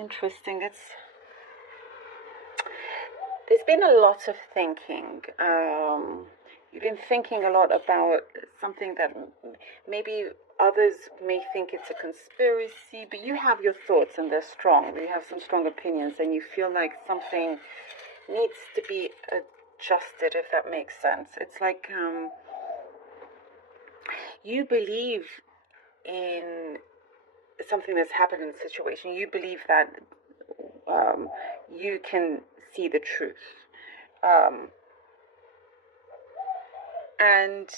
interesting. There's been a lot of thinking. You've been thinking a lot about something that maybe others may think it's a conspiracy, but you have your thoughts and they're strong. You have some strong opinions, and you feel like something needs to be adjusted, if that makes sense. It's like you believe in something that's happened in a situation. You believe that you can see the truth. And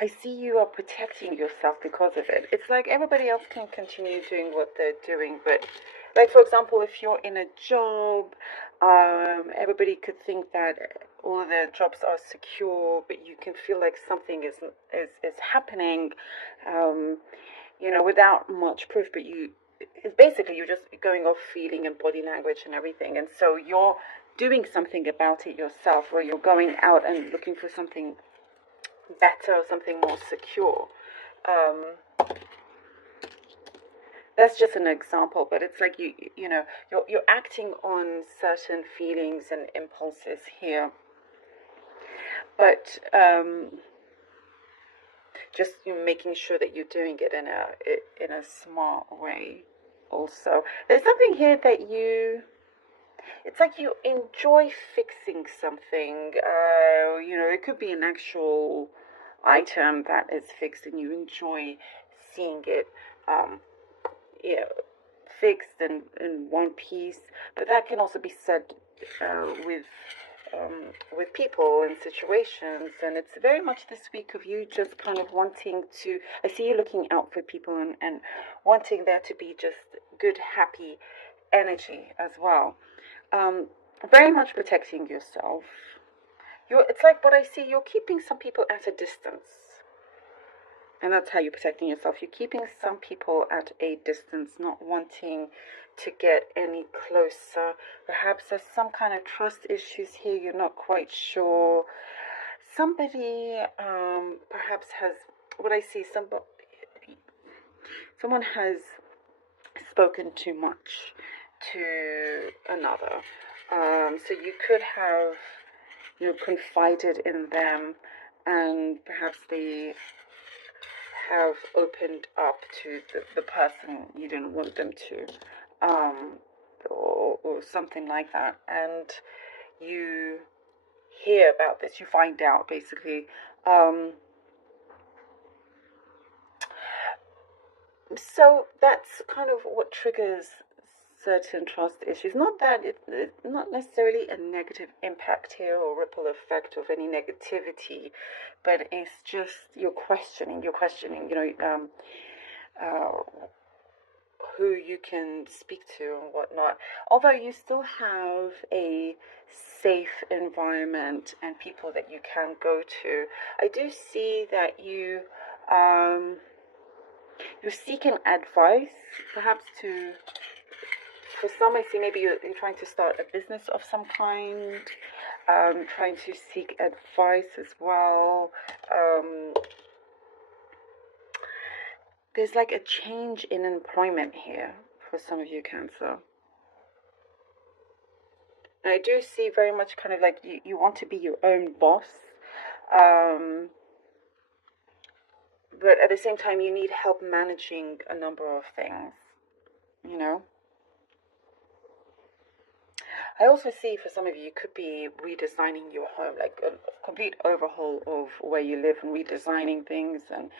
I see you are protecting yourself because of it. It's like everybody else can continue doing what they're doing, but like, for example, if you're in a job, everybody could think that all of their jobs are secure, but you can feel like something is happening, without much proof, but it's basically you're just going off feeling and body language and everything, and so you're doing something about it yourself, or you're going out and looking for something better or something more secure. That's just an example, but it's like you're acting on certain feelings and impulses here, but just making sure that you're doing it in a smart way. Also, there's something here that it's like you enjoy fixing something. It could be an actual item that is fixed, and you enjoy seeing it, fixed and in one piece. But that can also be said with people and situations, and it's very much this week of you just kind of wanting to. I see you looking out for people and wanting there to be just good, happy energy as well. Very much protecting yourself. It's like what I see, you're keeping some people at a distance. And that's how you're protecting yourself. You're keeping some people at a distance, not wanting to get any closer. Perhaps there's some kind of trust issues here, you're not quite sure. Somebody perhaps has, what I see, someone has spoken too much to another. So you could have, confided in them, and perhaps they have opened up to the person you didn't want them to, or something like that. And you hear about this, you find out basically. So that's kind of what triggers certain trust issues. Not that it's not necessarily a negative impact here or ripple effect of any negativity, but it's just you're questioning, who you can speak to and whatnot. Although you still have a safe environment and people that you can go to, I do see that you're seeking advice, perhaps for some, I see maybe you're trying to start a business of some kind, trying to seek advice as well. There's like a change in employment here for some of you, Cancer. And I do see very much kind of like you want to be your own boss. But at the same time, you need help managing a number of things, I also see for some of you could be redesigning your home, like a complete overhaul of where you live and redesigning things. And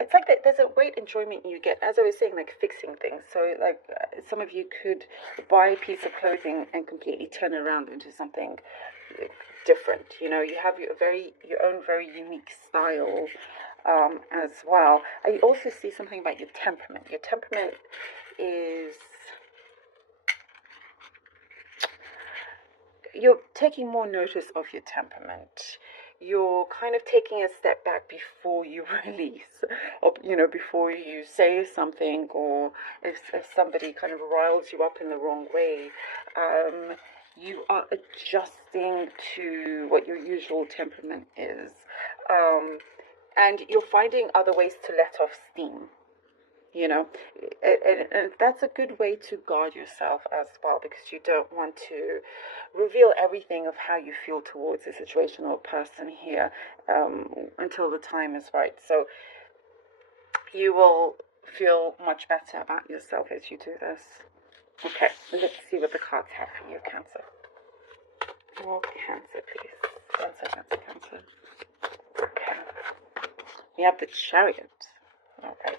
it's like that there's a great enjoyment you get, as I was saying, like fixing things. So like some of you could buy a piece of clothing and completely turn it around into something different. You have your own very unique style as well. I also see something about your temperament. Your temperament is, you're taking more notice of your temperament. You're kind of taking a step back before you release, or before you say something, or if somebody kind of riles you up in the wrong way, you are adjusting to what your usual temperament is, and you're finding other ways to let off steam. you know. And that's a good way to guard yourself as well, because you don't want to reveal everything of how you feel towards a situation or person here, until the time is right. So you will feel much better about yourself as you do this. Okay, let's see what the cards have for you, Cancer. More Cancer, please. Cancer. Okay. We have the Chariot. All right.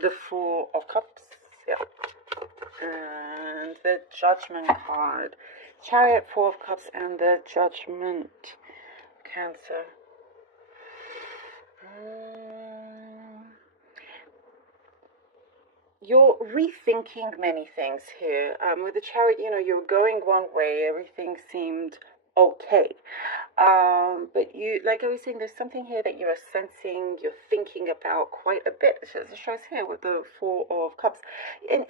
The Four of Cups. Yeah. And the Judgment card. Chariot, Four of Cups, and the Judgment. Cancer. You're rethinking many things here. With the Chariot, you're going one way, everything seemed okay. But you, like I was saying, there's something here that you're sensing, you're thinking about quite a bit. It shows here with the Four of Cups. And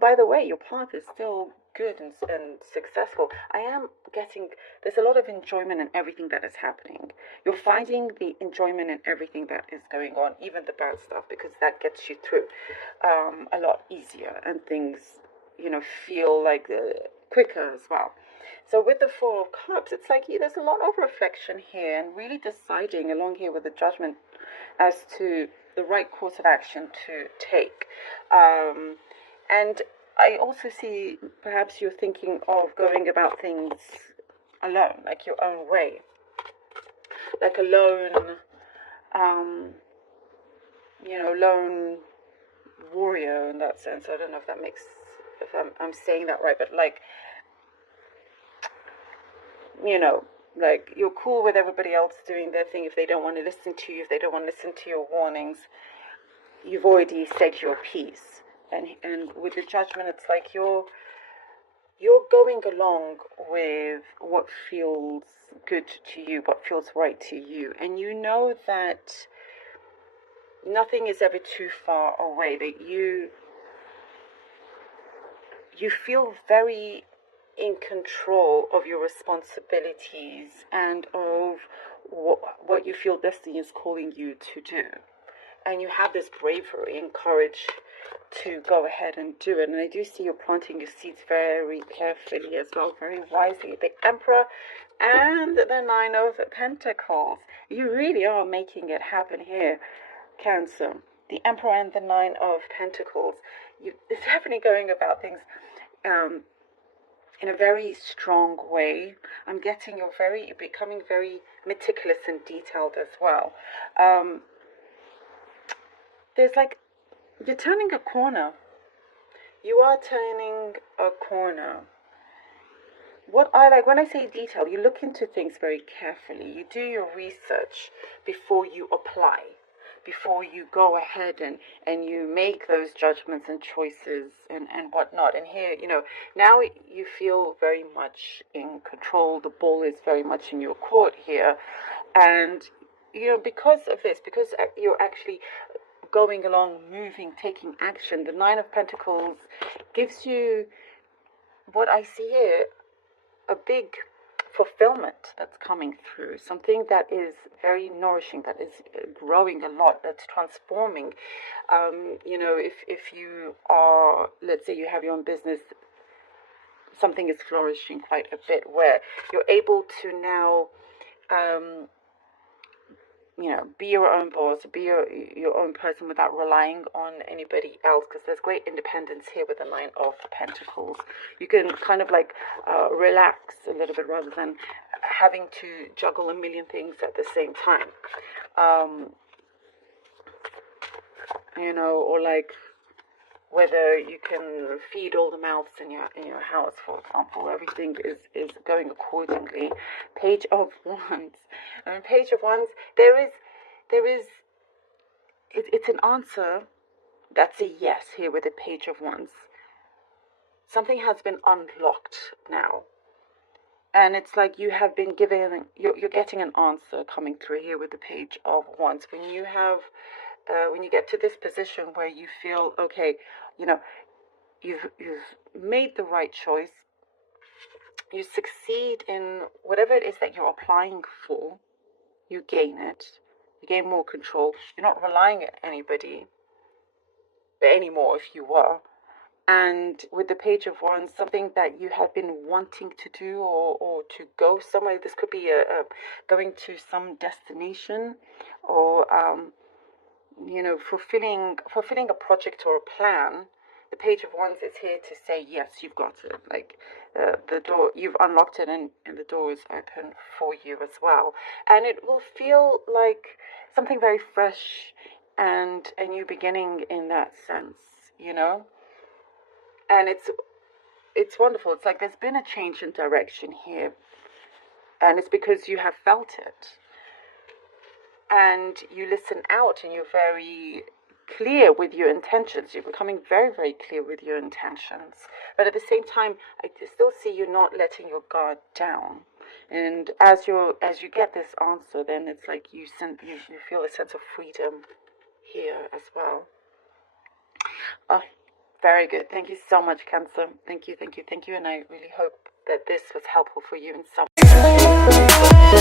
by the way, your path is still good and successful. I am getting, there's a lot of enjoyment in everything that is happening. You're finding the enjoyment in everything that is going on, even the bad stuff, because that gets you through a lot easier, and things, feel like quicker as well. So with the Four of Cups, it's like there's a lot of reflection here and really deciding along here with the Judgment as to the right course of action to take. And I also see perhaps you're thinking of going about things alone, like your own way, like a lone, lone warrior in that sense. I don't know if I'm saying that right, but like, like you're cool with everybody else doing their thing. If they don't want to listen to you, if they don't want to listen to your warnings, you've already said your piece. And with the Judgment, it's like you're going along with what feels good to you, what feels right to you, and you know that nothing is ever too far away. That you feel very in control of your responsibilities and of what you feel destiny is calling you to do. And you have this bravery and courage to go ahead and do it. And I do see you planting your seeds very carefully as well, very wisely. The Emperor and the Nine of Pentacles. You really are making it happen here, Cancer. The Emperor and the Nine of Pentacles. It's definitely going about things in a very strong way. I'm getting you're becoming very meticulous and detailed as well. There's like, you're turning a corner. You are turning a corner. What I like, when I say detail, you look into things very carefully. You do your research before you apply, before you go ahead and you make those judgments and choices and whatnot. And here, now you feel very much in control. The ball is very much in your court here. And, because of this, because you're actually going along, moving, taking action, the Nine of Pentacles gives you, what I see here, a big fulfillment that's coming through, something that is very nourishing, that is growing a lot, that's transforming. If you are, let's say you have your own business, something is flourishing quite a bit, where you're able to now be your own boss, be your own person without relying on anybody else, because there's great independence here with the Nine of Pentacles. You can kind of like relax a little bit rather than having to juggle a million things at the same time. Or like whether you can feed all the mouths in your house, for example. Everything is going accordingly. Page of Wands. And Page of Wands, it's an answer that's a yes here with the Page of Wands. Something has been unlocked now. And it's like you have been given, you're getting an answer coming through here with the Page of Wands. When you get to this position where you feel, okay, you've made the right choice, you succeed in whatever it is that you're applying for. You gain it. You gain more control. You're not relying on anybody anymore if you were. And with the Page of Wands, something that you have been wanting to do, or to go somewhere. This could be a going to some destination, or fulfilling a project or a plan. The Page of Wands is here to say, yes, you've got it. Like the door, you've unlocked it, and the door is open for you as well. And it will feel like something very fresh and a new beginning in that sense, And it's wonderful. It's like there's been a change in direction here, and it's because you have felt it. And you listen out, and you're very clear with your intentions. You're becoming very, very clear with your intentions. But at the same time, I still see you not letting your guard down. And as you get this answer, then it's like you feel a sense of freedom here as well. Oh, very good. Thank you so much, Cancer. Thank you. And I really hope that this was helpful for you in some way.